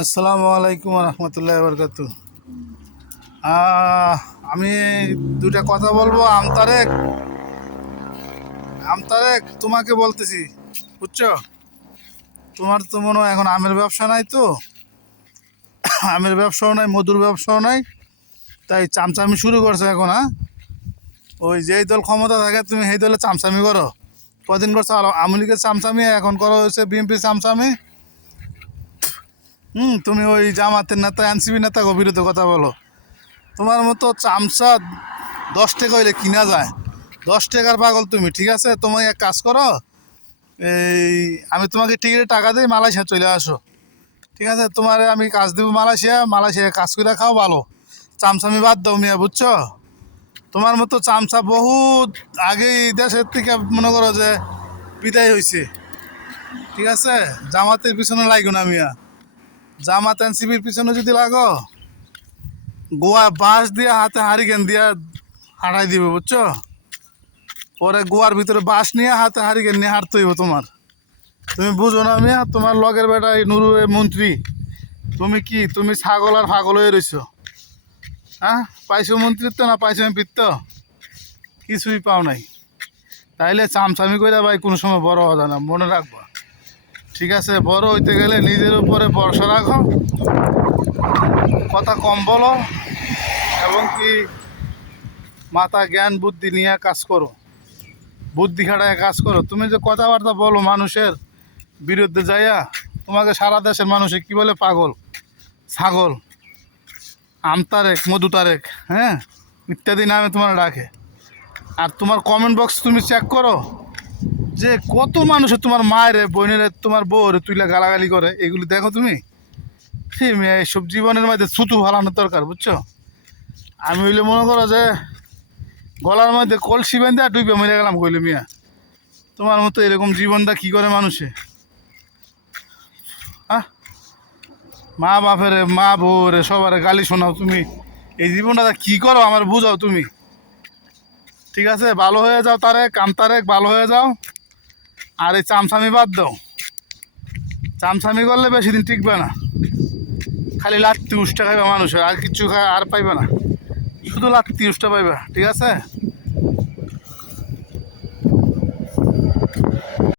আসসালামু আলাইকুম রহমতুল্লাহ বরকাতু। আমি দুটা কথা বলবো। আমতারেক আমতারেক তোমাকে বলতেছি, বুঝছো? তোমার তো মনে হয় এখন আমের ব্যবসা নাই, তো আমের ব্যবসাও নাই, মধুর ব্যবসাও নাই, তাই চামচামি শুরু করছো এখন। ওই যেই দল ক্ষমতা থাকে তুমি সেই দলে চামচামি করো। কদিন করছো আওয়ামী লীগের চামচামি, এখন করা হয়েছে বিএনপির চামচামি। তুমি ওই জামাতের নেতা এনসিপি নেতা বিরুদ্ধে কথা বলো। তোমার মতো চামচা 10 টাকা হইলে কিনা যায়। 10 টাকার পাগল তুমি, ঠিক আছে? তুমি এক কাজ করো, এই আমি তোমাকে টিকিটে টাকা দিই, মালয়েশিয়া চলে আসো, ঠিক আছে? তোমার আমি কাজ দেবো মালয়েশিয়া কাজ করে খাও ভালো। চামচামি বাদ দাও মিয়া, বুঝছো? তোমার মতো চামচা বহুত আগেই দেশের থেকে মনে করো যে বিদায় হয়েছে, ঠিক আছে? জামাতের পিছনে লাগো না মিয়া। জামাত এনসিপির পিছনে যদি লাগো, গোয়া বাঁশ দিয়ে হাতে হারিকেন দিয়া হাঁটাই দিবে, বুঝছো? পরে গোয়ার ভিতরে বাঁশ নিয়ে হাতে হারিকেন নিয়ে হাঁটতে হইব তোমার। তুমি বুঝো না মিয়া, তোমার লগের বেটা এই নুরু মন্ত্রী। তুমি ছাগল আর ফাগল হয়ে রইছো। পাইছো মন্ত্রিত্ব না পাইছো এমপিত্ব? কিছুই পাও নাই। তাইলে চামচামি করে ভাই কোনো সময় বড় হওয়া যায় না, মনে রাখবা, ঠিক আছে? বড় হইতে গেলে নিজের উপরে ভরসা রাখো, কথা কম বলো, এবং কি মাথা জ্ঞান বুদ্ধি নিয়ে কাজ করো, বুদ্ধি খাটায় কাজ করো। তুমি যে কথাবার্তা বলো মানুষের বিরুদ্ধে যাইয়া, তোমাকে সারা দেশের মানুষে কি বলে? পাগল, ছাগল, আমতারেক, মধু তারেক, ইত্যাদি নামে তোমার ডাকে। আর তোমার কমেন্ট বক্স তুমি চেক করো, যে কত মানুষে তোমার মায়ের বোনের তোমার বউরে তুইলা গালাগালি করে, এগুলি দেখো তুমি। এইসব জীবনের মধ্যে ছুতু ফালানোর দরকার, বুঝছো? আমি হইলে মনে করো যে গলার মধ্যে কলসি বেঁধে আর ডুবে মরে গেলাম কইলে মিয়া। তোমার মতো এরকম জীবনটা কি করে মানুষে? মা বাপের মা বউরে সবার গালি শোনাও তুমি, এই জীবনটা কি করো আমার বুঝাও তুমি, ঠিক আছে? ভালো হয়ে যাও তারেক, ভালো হয়ে যাও। আর এই চামচামি বাদ দাও। চামচামি করলে বেশি দিন টিকবে না। খালি লাত্তি উষ্টা খাইবা মানুষের, আর কিচ্ছু আর পাইবে না, শুধু লাত্তি উষ্টা পাইবা, ঠিক আছে?